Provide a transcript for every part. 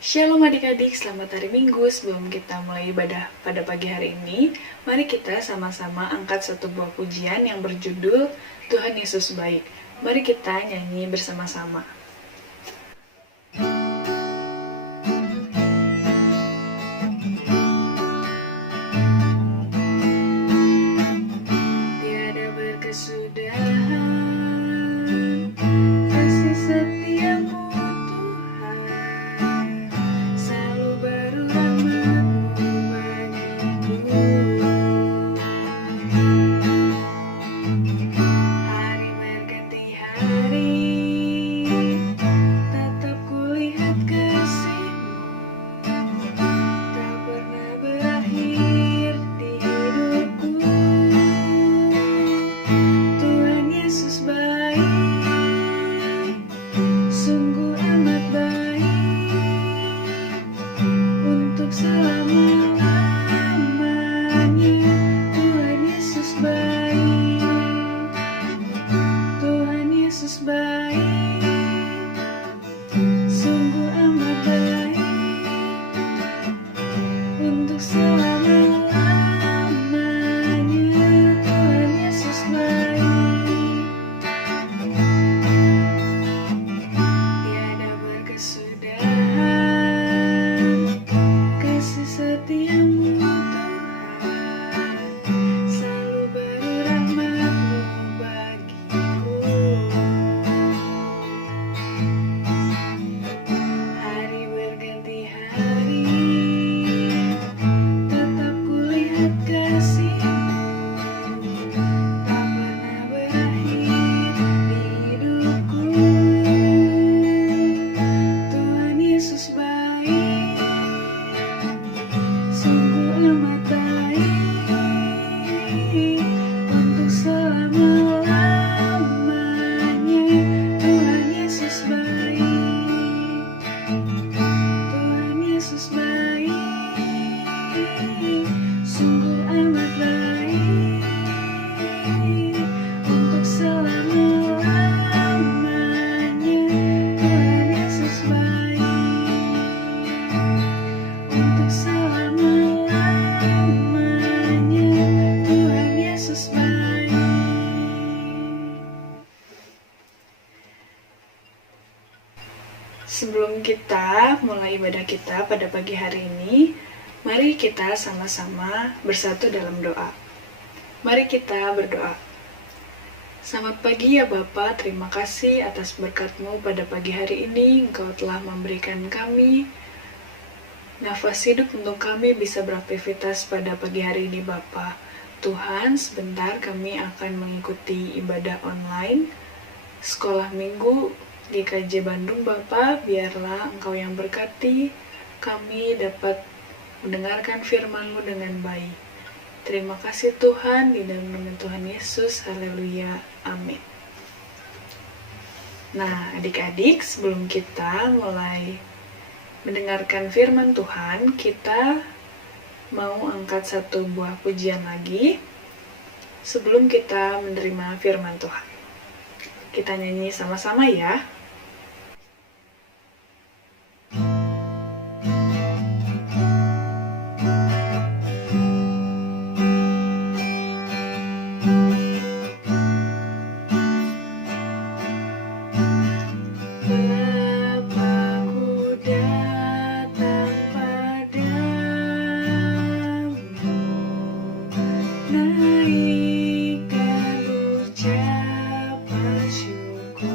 Shalom adik-adik, selamat hari Minggu. Sebelum kita mulai ibadah pada pagi hari ini, mari kita sama-sama angkat satu buah pujian yang berjudul Tuhan Yesus Baik. Mari kita nyanyi bersama-sama. Tiada berkesudahan kasih setiamu Tuhan, selalu baru rahmat-Mu bagiku. Hari berganti hari, tetap kulihat kasih-Mu, tak pernah berakhir di hidupku. Tuhan Yesus baik, sungguh amat baik, untuk selama-lamanya. Tuhan Yesus baik, Tuhan Yesus baik, sungguh amat baik, untuk selama-lamanya. Tuhan Yesus baik, tiada berkesudahan kasih setiamu Tuhan, selalu baru rahmat-Mu bagiku. Hari berganti hari, tetap kulihat kasih-Mu, tak pernah berakhir di hidupku. Tuhan Yesus baik, sungguh amat baik, untuk selama-lamanya. Tuhan Yesus baik, Tuhan Yesus baik, sungguh amat baik, untuk selama-lamanya. Tuhan Yesus baik, untuk selama-lamanya. Tuhan Yesus baik. Sebelum kita mulai ibadah kita pada pagi hari ini, mari kita sama-sama bersatu dalam doa. Mari kita berdoa. Selamat pagi ya Bapa, terima kasih atas berkat-Mu pada pagi hari ini. Engkau telah memberikan kami nafas hidup untuk kami bisa beraktivitas pada pagi hari ini Bapa. Tuhan, sebentar kami akan mengikuti ibadah online Sekolah Minggu GKJ Bandung Bapa. Biarlah Engkau yang berkati kami dapat mendengarkan firman-Mu dengan baik. Terima kasih Tuhan, di dalam nama Tuhan Yesus, haleluya, amin. Nah adik-adik, sebelum kita mulai mendengarkan firman Tuhan, kita mau angkat satu buah pujian lagi sebelum kita menerima firman Tuhan. Kita nyanyi sama-sama ya. Bapa-Ku datang padamu, naikkan ucapan syukur.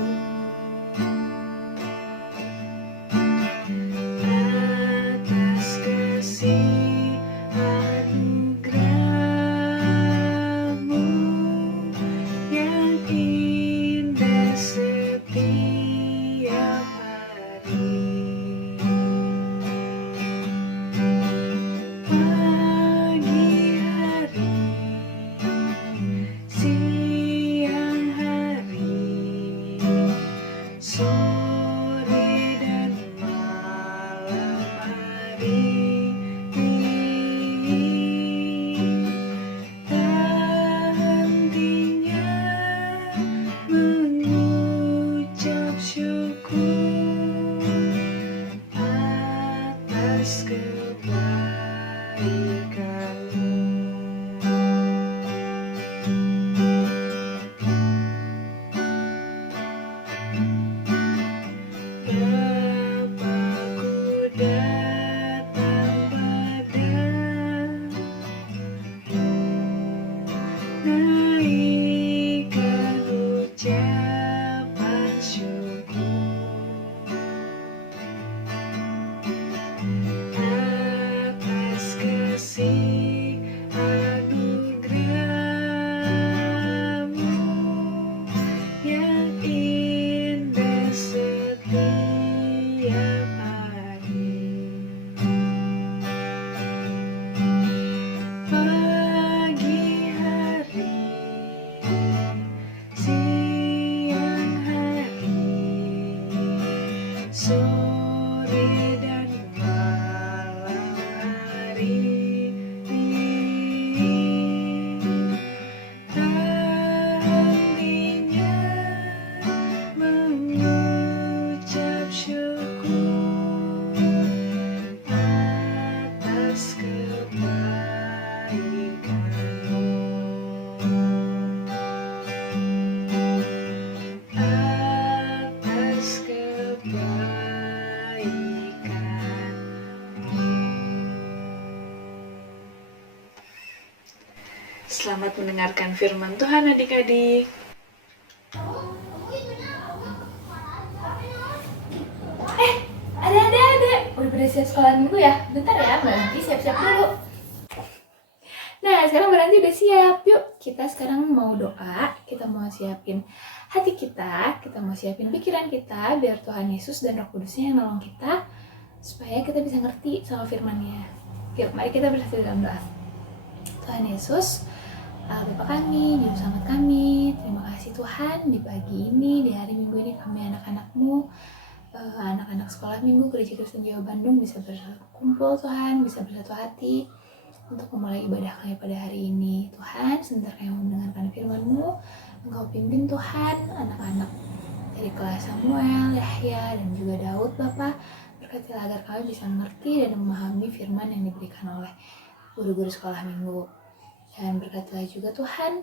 Bapa-Ku datang padamu, naikkan ucapan syukur atas kasih anugerah-Mu yang indah setiap hari. Pagi hari, siang hari, sore dan malam hari, hatinya mengucap syukur atas kebaikan-Mu, atas kebaikan-Mu. Selamat mendengarkan firman Tuhan adik-adik. Ada. Udah pada siap sekolah minggu ya? Bentar ya, Mbak Nanti siap-siap dulu. Nah, sekarang Mbak Nanti udah siap. Yuk, kita sekarang mau doa. Kita mau siapin hati kita mau siapin pikiran kita, biar Tuhan Yesus dan Roh Kudusnya yang nolong kita, supaya kita bisa ngerti sama firman-Nya. Yuk, mari kita bersatu dalam doa. Tuhan Yesus, Bapa kami, Juru Selamat kami, terima kasih Tuhan, di pagi ini, di hari Minggu ini kami anak-anak-Mu, anak-anak sekolah minggu Gereja Kristen Jawa Bandung bisa berkumpul Tuhan, bisa bersatu hati untuk memulai ibadah kami pada hari ini. Tuhan, sebentar kami mendengarkan firman-Mu, Engkau pimpin Tuhan anak-anak dari kelas Samuel, Yahya, dan juga Daud Bapa. Berkatilah agar kami bisa mengerti dan memahami firman yang diberikan oleh guru-guru sekolah minggu. Dan berkatilah juga Tuhan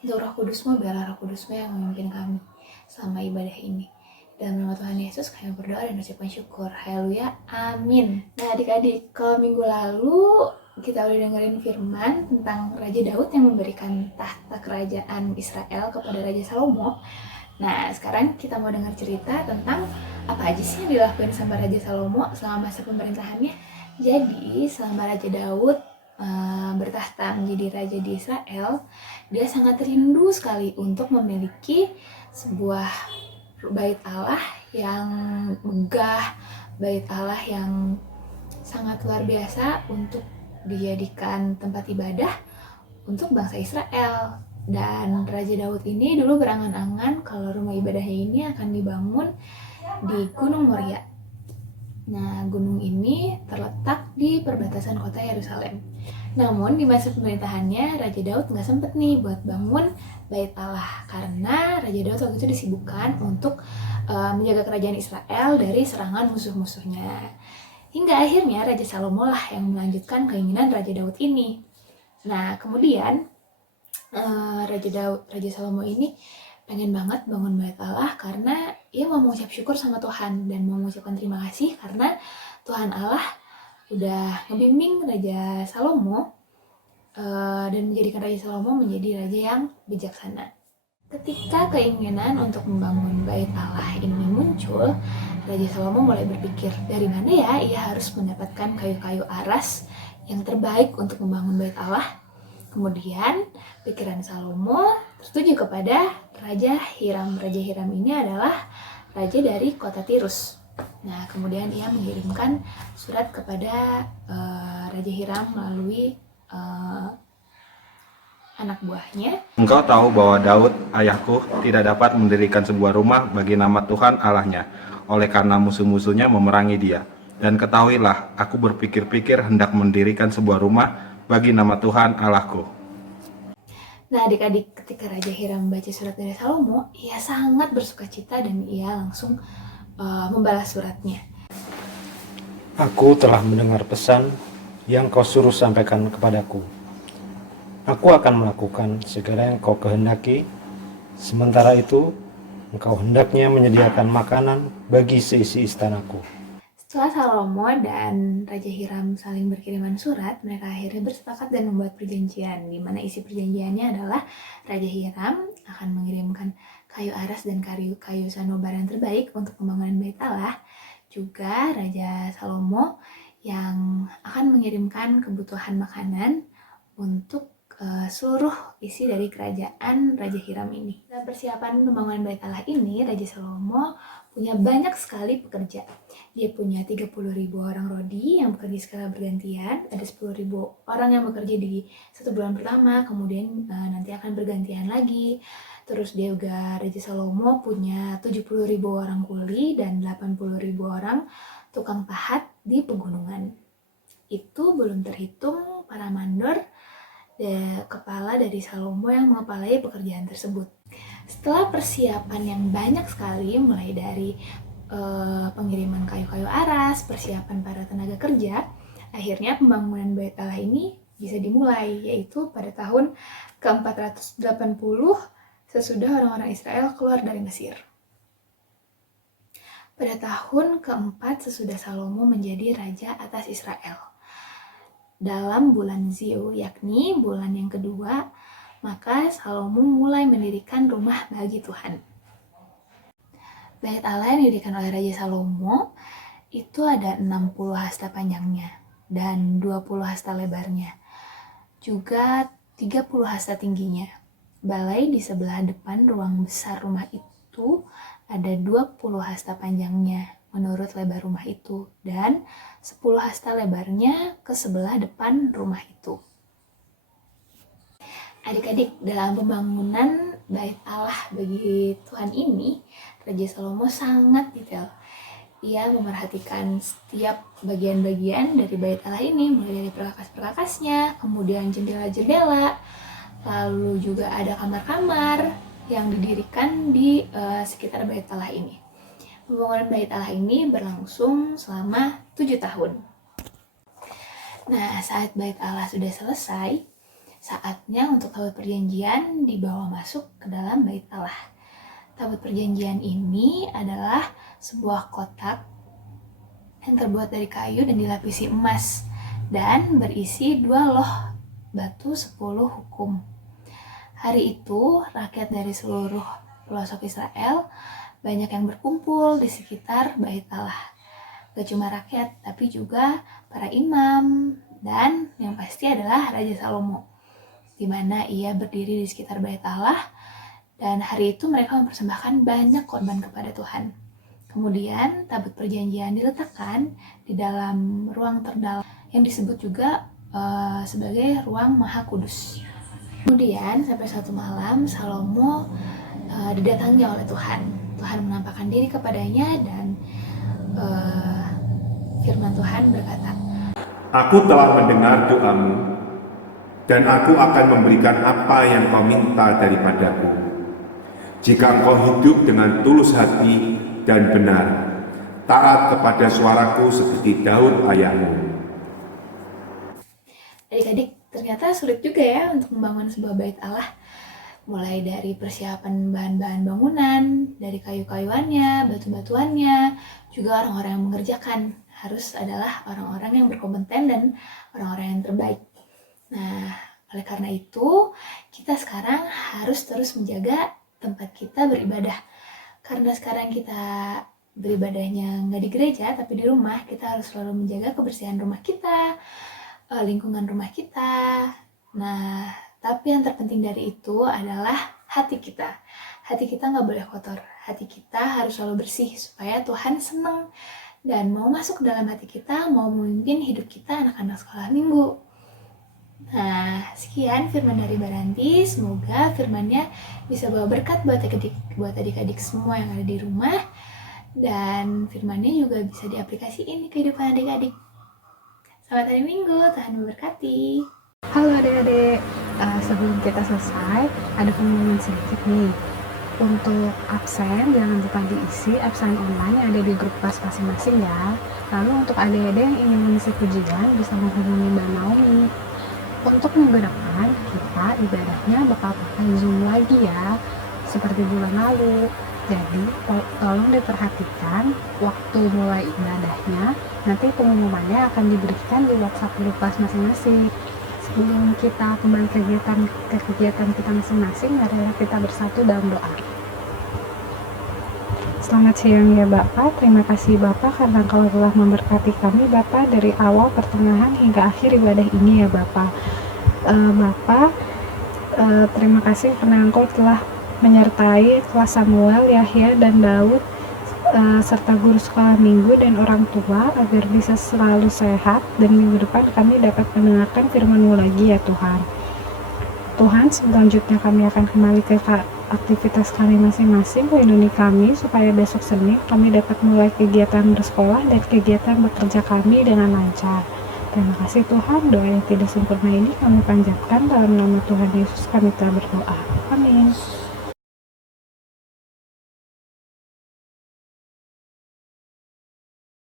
untuk Roh Kudus-Mu, biarlah Roh Kudus-Mu yang memimpin kami selama ibadah ini. Dalam nama Tuhan Yesus kami berdoa dan ucapkan syukur. Haleluya, amin. Nah adik-adik, kalau minggu lalu kita udah dengerin firman tentang Raja Daud yang memberikan tahta kerajaan Israel kepada Raja Salomo. Nah sekarang kita mau dengar cerita tentang apa aja sih yang dilakukan sama Raja Salomo selama masa pemerintahannya. Jadi selama Raja Daud bertahta menjadi raja di Israel, dia sangat rindu sekali untuk memiliki sebuah bait Allah yang megah, bait Allah yang sangat luar biasa untuk dijadikan tempat ibadah untuk bangsa Israel. Dan Raja Daud ini dulu berangan-angan kalau rumah ibadahnya ini akan dibangun di Gunung Moria. Nah, gunung ini terletak di perbatasan kota Yerusalem. Namun di masa pemerintahannya Raja Daud nggak sempet nih buat bangun bait Allah karena Raja Daud waktu itu disibukkan untuk menjaga kerajaan Israel dari serangan musuh-musuhnya. Hingga akhirnya Raja Salomo lah yang melanjutkan keinginan Raja Daud ini. Nah kemudian Raja Salomo ini pengen banget bangun bait Allah karena ia mau mengucap syukur sama Tuhan dan mau mengucapkan terima kasih karena Tuhan Allah udah ngebimbing Raja Salomo dan menjadikan Raja Salomo menjadi raja yang bijaksana. Ketika keinginan untuk membangun bait Allah ini muncul, Raja Salomo mulai berpikir dari mana ya ia harus mendapatkan kayu-kayu aras yang terbaik untuk membangun bait Allah. Kemudian pikiran Salomo tertuju kepada Raja Hiram. Raja Hiram ini adalah raja dari kota Tirus. Nah, kemudian ia mengirimkan surat kepada Raja Hiram melalui anak buahnya. Engkau tahu bahwa Daud, ayahku, tidak dapat mendirikan sebuah rumah bagi nama Tuhan Allahnya, oleh karena musuh-musuhnya memerangi dia. Dan ketahuilah, aku berpikir-pikir hendak mendirikan sebuah rumah bagi nama Tuhan Allahku. Nah adik-adik, ketika Raja Hiram membaca surat dari Salomo, ia sangat bersukacita dan ia langsung membalas suratnya. Aku telah mendengar pesan yang kau suruh sampaikan kepadaku. Aku akan melakukan segala yang kau kehendaki. Sementara itu, engkau hendaknya menyediakan makanan bagi seisi istanaku. Setelah Salomo dan Raja Hiram saling berkiriman surat, mereka akhirnya bersepakat dan membuat perjanjian, di mana isi perjanjiannya adalah Raja Hiram akan mengirimkan kayu aras dan kayu sanobar yang terbaik untuk pembangunan Bait Allah. Juga Raja Salomo yang akan mengirimkan kebutuhan makanan untuk seluruh isi dari kerajaan Raja Hiram ini. Dalam persiapan pembangunan Bait Allah ini, Raja Salomo punya banyak sekali pekerja. Dia punya 30.000 orang rodi yang bekerja secara bergantian, ada 10.000 orang yang bekerja di 1 bulan pertama, kemudian nanti akan bergantian lagi. Terus dia juga, Raja Salomo punya 70.000 orang kuli dan 80.000 orang tukang pahat di pegunungan. Itu belum terhitung para mandor kepala dari Salomo yang mengepalai pekerjaan tersebut. Setelah persiapan yang banyak sekali, mulai dari pengiriman kayu-kayu aras, persiapan para tenaga kerja, akhirnya pembangunan Bait Allah ini bisa dimulai, yaitu pada tahun ke-480 sesudah orang-orang Israel keluar dari Mesir. Pada tahun ke-4 sesudah Salomo menjadi raja atas Israel. Dalam bulan Ziu, yakni bulan yang kedua, maka Salomo mulai mendirikan rumah bagi Tuhan. Bait Allah yang didirikan oleh Raja Salomo itu ada 60 hasta panjangnya dan 20 hasta lebarnya. Juga 30 hasta tingginya. Balai di sebelah depan ruang besar rumah itu ada 20 hasta panjangnya menurut lebar rumah itu, dan 10 hasta lebarnya ke sebelah depan rumah itu. Adik-adik, dalam pembangunan Bait Allah bagi Tuhan ini, Raja Salomo sangat detail. Ia memerhatikan setiap bagian-bagian dari Bait Allah ini, mulai dari perkakas-perkakasnya, kemudian jendela-jendela, lalu juga ada kamar-kamar yang didirikan di sekitar Bait Allah ini. Pembangunan Bait Allah ini berlangsung selama 7 tahun. Nah, saat Bait Allah sudah selesai, saatnya untuk tabut perjanjian dibawa masuk ke dalam Bait Allah. Tabut perjanjian ini adalah sebuah kotak yang terbuat dari kayu dan dilapisi emas dan berisi 2 loh batu 10 hukum. Hari itu, rakyat dari seluruh pelosok Israel banyak yang berkumpul di sekitar Bait Allah. Gak cuma rakyat, tapi juga para imam dan yang pasti adalah Raja Salomo, di mana ia berdiri di sekitar Bait Allah, dan hari itu mereka mempersembahkan banyak korban kepada Tuhan. Kemudian tabut perjanjian diletakkan di dalam ruang terdalam yang disebut juga sebagai ruang Maha Kudus. Kemudian sampai suatu malam Salomo didatangi oleh Tuhan. Tuhan menampakkan diri kepadanya dan firman Tuhan berkata, Aku telah mendengar doamu, dan aku akan memberikan apa yang kau minta daripadaku. Jika engkau hidup dengan tulus hati dan benar, taat kepada suaraku seperti Daud ayahmu. Adik-adik, ternyata sulit juga ya untuk membangun sebuah Bait Allah. Mulai dari persiapan bahan-bahan bangunan, dari kayu-kayuannya, batu-batuannya, juga orang-orang yang mengerjakan harus adalah orang-orang yang berkompeten dan orang-orang yang terbaik. Nah, oleh karena itu, kita sekarang harus terus menjaga tempat kita beribadah. Karena sekarang kita beribadahnya nggak di gereja, tapi di rumah, kita harus selalu menjaga kebersihan rumah kita, lingkungan rumah kita. Nah, tapi yang terpenting dari itu adalah hati kita. Hati kita nggak boleh kotor. Hati kita harus selalu bersih supaya Tuhan senang dan mau masuk ke dalam hati kita, mau memimpin hidup kita anak-anak sekolah minggu. Nah, sekian firman dari Baranti. Semoga firmannya bisa bawa berkat buat adik-adik semua yang ada di rumah, dan firmannya juga bisa diaplikasiin di kehidupan adik-adik. Selamat hari Minggu, Tuhan memberkati. Halo adik-adik, sebelum kita selesai, ada pengumuman sedikit nih. Untuk absen, jangan lupa diisi absen online yang ada di grup kelas masing-masing ya. Lalu untuk adik-adik yang ingin mengisi pujian bisa menghubungi Mbak Naomi. Untuk minggu depan, kita ibadahnya bakal pakai Zoom lagi ya, seperti bulan lalu. Jadi, tolong diperhatikan waktu mulai ibadahnya, nanti pengumumannya akan diberikan di WhatsApp grup kelas masing-masing. Sebelum kita kembali ke kegiatan kita masing-masing, marilah kita bersatu dalam doa. Selamat siang ya Bapak, terima kasih Bapak karena Engkau telah memberkati kami Bapak dari awal, pertengahan hingga akhir ibadah ini ya Bapak. Terima kasih karena Engkau telah menyertai kelas Samuel, Yahya, dan Daud serta guru sekolah minggu dan orang tua agar bisa selalu sehat, dan minggu depan kami dapat mendengarkan firman-Mu lagi ya Tuhan. Tuhan, selanjutnya kami akan kembali ke aktivitas kami masing-masing, lindungi kami supaya besok Senin kami dapat mulai kegiatan bersekolah dan kegiatan bekerja kami dengan lancar. Terima kasih Tuhan, doa yang tidak sempurna ini kami panjatkan dalam nama Tuhan Yesus kami telah berdoa. Amin.